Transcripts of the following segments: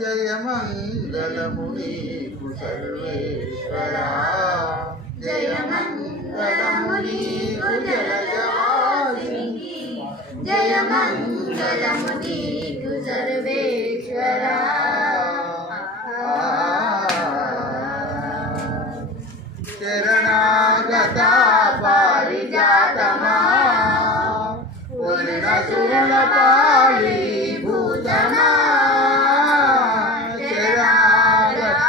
జయ మంగళము నీకు సర్వేశ్వరా జయ మంగళము నీకు జలజవాసినికి జయ మంగళము నీకు సర్వేశ్వరా శరణాగత పారిజాతమా పూర్ణ సురుల పాలి భూతమా శరణాగత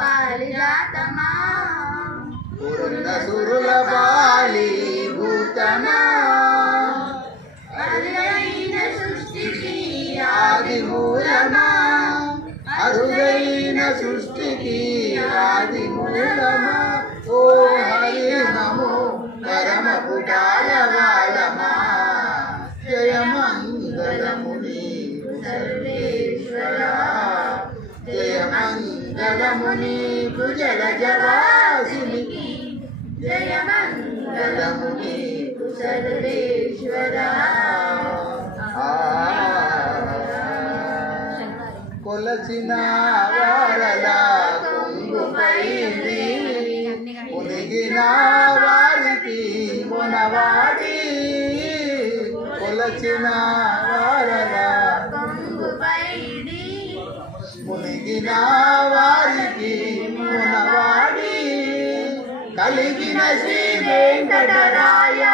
పారిజాతమా పూర్ణ సురుల పాలి భూతమా అరుదైన సృష్టికి ఆది మూలమా అరుదైన సృష్టికి ఆది మూలమా ఓ హరి నమో పరమ పుటాల వాలమా జయ మంగళము నీకు సర్వేశ్వరా జయ మంగళము నీకు జలజవాసినికి జయ మంగళము నీకు సర్వేశ్వరా కొలచిన వారల కొంగుపై మునిగిన వారికి మొనవాడి కొలచిన వారల కొంగుపై మునిగిన వారికి మొనవాడి కలిగిన శ్రీ వెంకటరాయ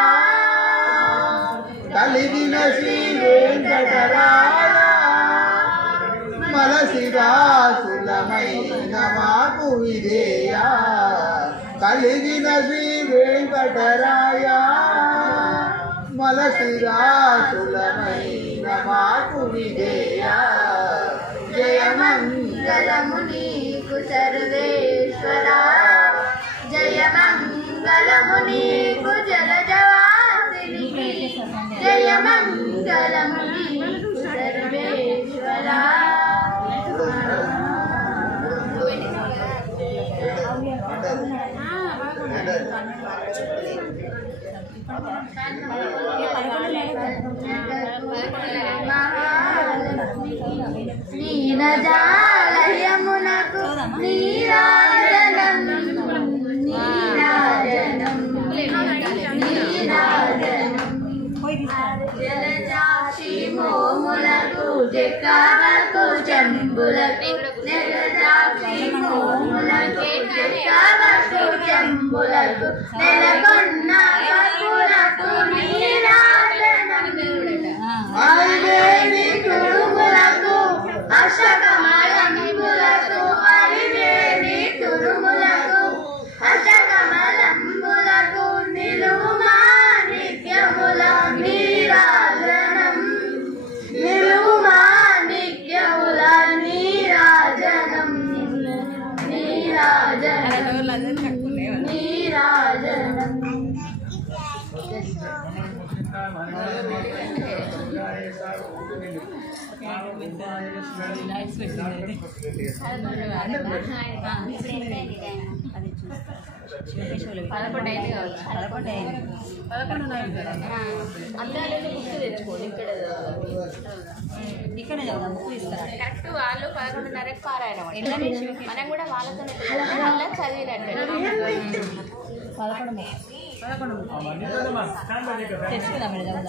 కలిగిన శ్రీ వెంకటరాయ మలసిరాసులమైన మాకు విధేయా కలిగిన శ్రీ వెంకటరాయ మలసిరాసులమైన మాకు విధేయా జయ మంగళము నీకు సర్వేశ్వరా జయ మంగళము నీకు జలజవాసినికి జయ మంగళము నీకు సర్వేశ్వరా నీరజాలయమునకు నీరాజనం నీరాజనం నీరాజనం జలజాక్షి మోములకు జకాలకు చెంబులకు జలజాక్షి మోములకు జకాలకు చెంబులకు నెలకొన్న కపులకు నీరాజనం అరివేణి తురుములకు అశకమలంబులకు అరివేణి తురుములకు అశకమలంబులకు నిలువుమా నిత్యముల నీరాజనం నిలువుమా నిత్యముల నీరాజనం నీరాజనం నీరాజనం ఇక్కడే చదువుదాం బుక్ ఇస్తారు కరెక్ట్ వాళ్ళు 11:30కి పారాయణం మనం కూడా వాళ్ళతో చదివినట్టు 11 తెచ్చుకుందాం చదువుదాం